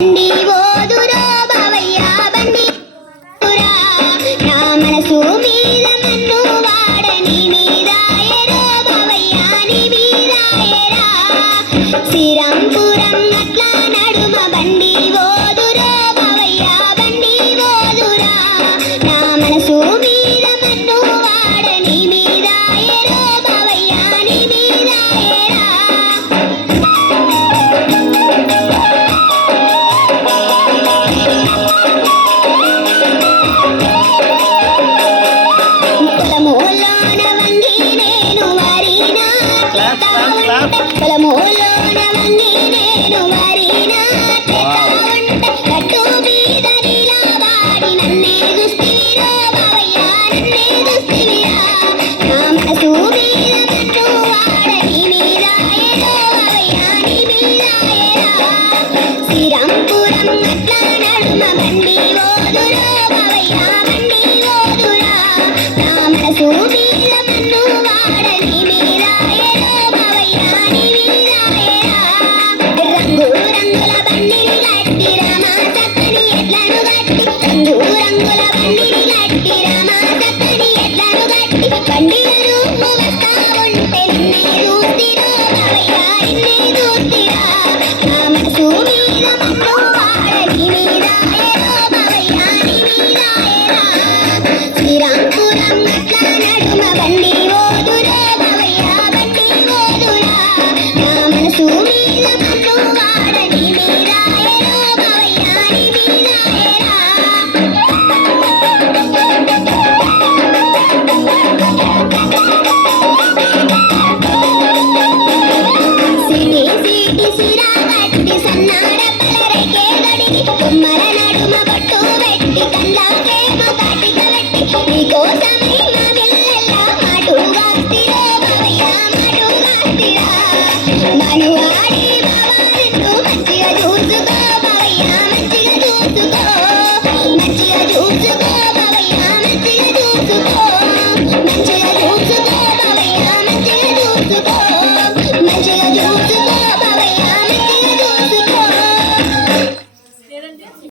బండి ఓదురో బావయ్య బండి ఓదురా నా మనసు మీద మన్ను వాడని మీదాయరో బావయ్య నీ మీదాయరా శ్రీరాంపురం అట్లా నడుమ బండి ఓదురో బావయ్య బండి ఓదురా నా మనసు మీద మన్ను వాడని మీదాయరో బావయ్య నీ మీదాయరా పొలములోన వంగి నేను వరి నాటుతా ఉంటే పొలములోన వంగి నేను వరి నాటుతా ఉంటే గట్టు మీద నిలబడి నన్నే చూస్తివిరో బావయ్య నన్నే చూస్తివిరా నా మనసు మీద మన్ను వాడని మీదాయరో బావయ్య నీ మీదాయరా శ్రీరాంపురం అట్లా నడుమ బండి ఓదురో బావయ్య